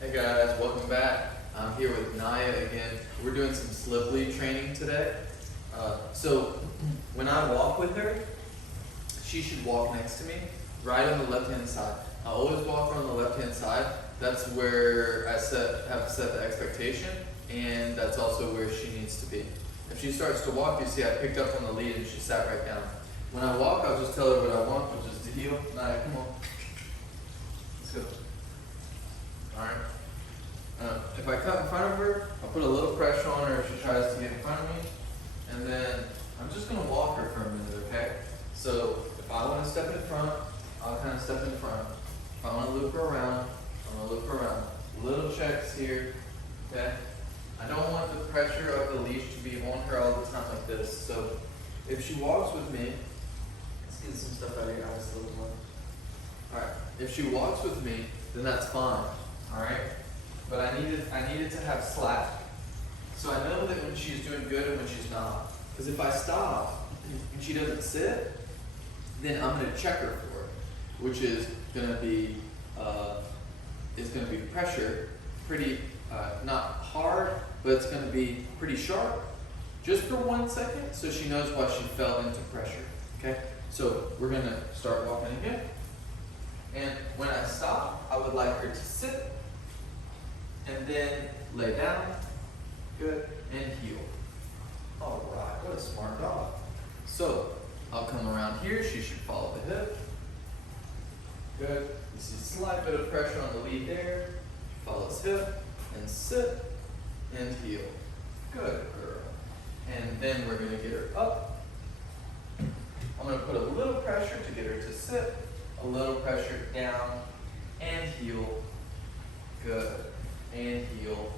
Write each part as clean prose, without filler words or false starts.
Hey guys, welcome back. I'm here with Naya again. We're doing some slip lead training today. So when I walk with her, she should walk next to me, right on the left-hand side. I always walk her on the left-hand side. That's where I have set the expectation, and that's also where she needs to be. If she starts to walk, you see I picked up on the lead and she sat right down. When I walk, I'll just tell her what I want, which is to heel. Naya, come on. Let's go. Alright. If I cut in front of her, I'll put a little pressure on her if she tries to get in front of me. And then I'm just going to walk her for a minute, okay? So if I want to step in front, I'll kind of step in front. If I want to loop her around, I'm going to loop her around. Little checks here, okay? I don't want the pressure of the leash to be on her all the time like this. So if she walks with me, let's get some stuff out of your eyes a little more. Alright, if she walks with me, then that's fine, alright? But I needed to have slack. So I know that when she's doing good and when she's not. Because if I stop and she doesn't sit, then I'm gonna check her for it, which is gonna be pressure, pretty not hard, but it's gonna be pretty sharp, just for 1 second, so she knows why she fell into pressure. Okay, so we're gonna start walking again, and when I stop, I would like her to sit. And then lay down, good, and heel. All right, what a smart dog. So I'll come around here, she should follow the hip. Good, you see a slight bit of pressure on the lead there. She follows hip, and sit, and heel. Good girl. And then we're gonna get her up. I'm gonna put a little pressure to get her to sit, a little pressure down, and heel. Good. And heel.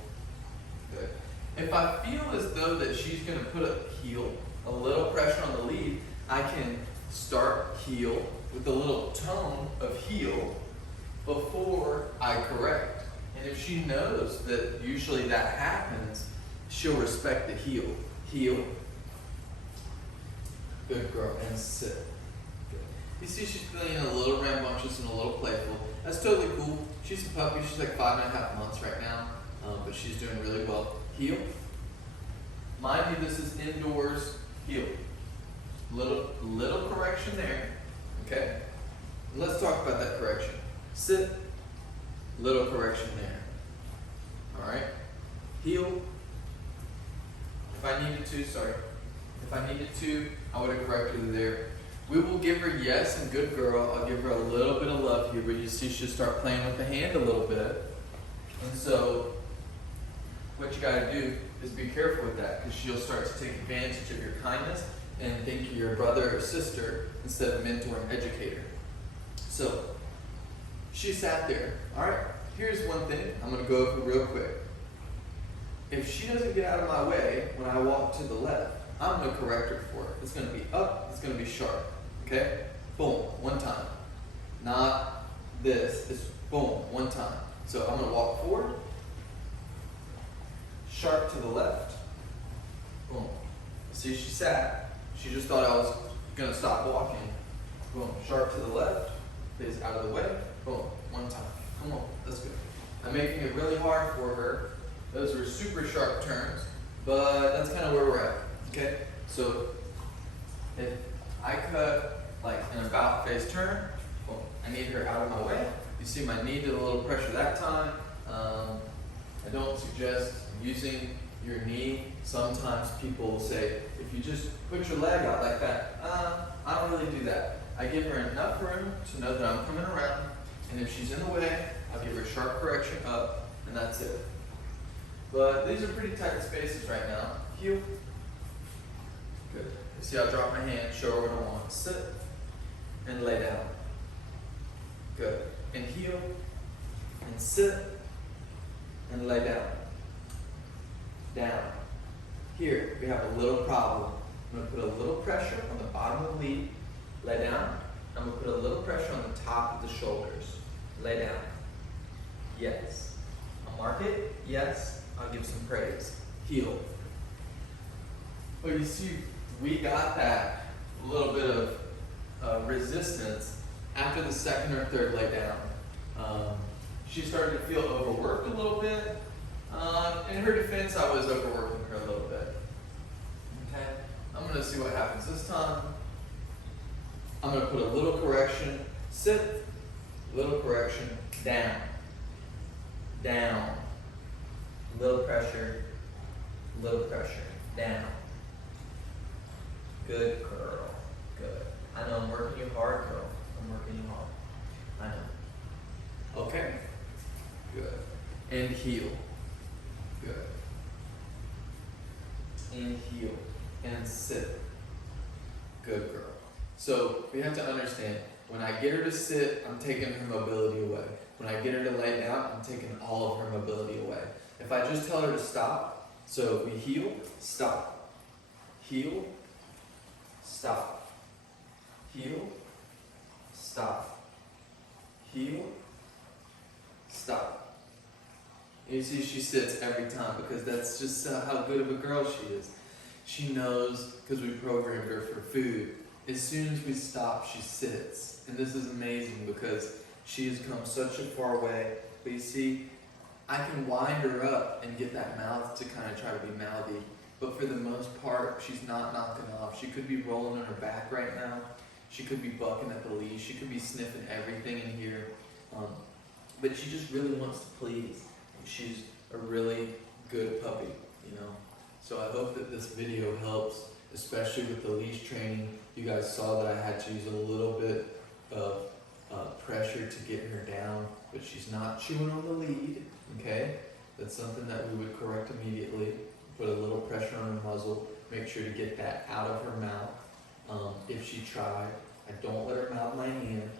Good. If I feel as though that she's going to put a heel, a little pressure on the lead, I can start heel with a little tone of heel before I correct. And if she knows that usually that happens, she'll respect the heel. Heel. Good girl. And sit. Good. You see she's feeling a little rambunctious and a little playful. That's totally cool. She's a puppy. She's like 5.5 months right now, but she's doing really well. Heel. Mind you, this is indoors. Heel. Little correction there. Okay. Let's talk about that correction. Sit. Little correction there. All right. Heel. If I needed to, I would have corrected her there. We will give her yes and good girl. I'll give her a little bit of love here, but you see she'll start playing with the hand a little bit. And so what you gotta do is be careful with that, because she'll start to take advantage of your kindness and think you're your brother or sister instead of mentor and educator. So she sat there. All right, here's one thing I'm gonna go over real quick. If she doesn't get out of my way when I walk to the left, I'm gonna correct her for it. It's gonna be up, it's gonna be sharp. Okay? Boom, one time. Not this, it's boom, one time. So I'm gonna walk forward, sharp to the left, boom. See, she sat, she just thought I was gonna stop walking. Boom, sharp to the left, face out of the way, boom, one time. Come on, that's good. I'm making it really hard for her. Those are super sharp turns, but that's kind of where we're at. Okay, so if I cut like an about face turn, well, I need her out of my way. You see my knee did a little pressure that time. I don't suggest using your knee. Sometimes people will say, if you just put your leg out like that, I don't really do that. I give her enough room to know that I'm coming around, and if she's in the way, I'll give her a sharp correction up, and that's it. But these are pretty tight spaces right now. Heel. Good. You see, I'll drop my hand, show her what I want. Sit and lay down. Good. And heel and sit and lay down. Down. Here, we have a little problem. I'm going to put a little pressure on the bottom of the lead. Lay down. I'm going to put a little pressure on the top of the shoulders. Lay down. Yes. I'll mark it. Yes. I'll give some praise. Heel. Well, you see, we got that little bit of resistance after the second or third lay down. she started to feel overworked a little bit. In her defense, I was overworking her a little bit. Okay, I'm gonna see what happens this time. I'm gonna put a little correction, sit, little correction, down, down, little pressure, down. Good girl, good. I know I'm working you hard, girl. I'm working you hard. I know. Okay, good. And heel, good. And heel, and sit, good girl. So we have to understand, when I get her to sit, I'm taking her mobility away. When I get her to lay down, I'm taking all of her mobility away. If I just tell her to stop, so we heel, stop, heel, stop, heel, stop, heel, stop. You see, she sits every time because that's just how good of a girl she is. She knows, because we programmed her for food, as soon as we stop, she sits. And this is amazing because she has come such a far way. But you see, I can wind her up and get that mouth to kind of try to be mouthy. But for the most part, she's not knocking off. She could be rolling on her back right now. She could be bucking at the leash. She could be sniffing everything in here. But she just really wants to please. She's a really good puppy, you know. So I hope that this video helps, especially with the leash training. You guys saw that I had to use a little bit of pressure to get her down, but she's not chewing on the lead, okay? That's something that we would correct immediately. Put a little pressure on her muzzle, make sure to get that out of her mouth. If she tried, I don't let her mouth my hand.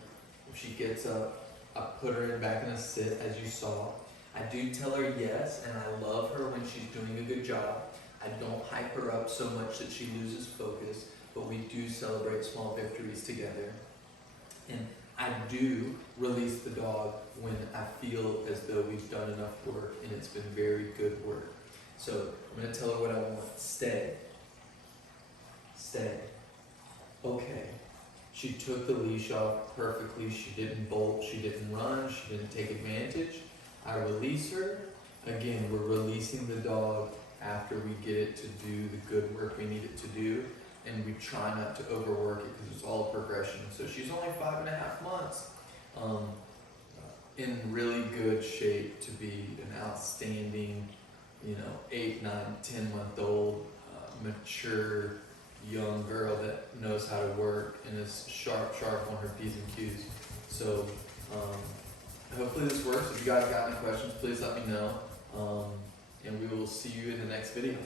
If she gets up, I put her back in a sit, as you saw. I do tell her yes, and I love her when she's doing a good job. I don't hype her up so much that she loses focus, but we do celebrate small victories together. And I do release the dog when I feel as though we've done enough work and it's been very good work. So I'm going to tell her what I want. Stay. Stay. Okay. She took the leash off perfectly. She didn't bolt. She didn't run. She didn't take advantage. I release her. Again, we're releasing the dog after we get it to do the good work we need it to do. And we try not to overwork it because it's all progression. So she's only 5.5 months. In really good shape to be an outstanding, 8, 9, 10-month-old, mature young girl that knows how to work and is sharp on her P's and Q's. So hopefully this works. If you guys got any questions, please let me know. And we will see you in the next video.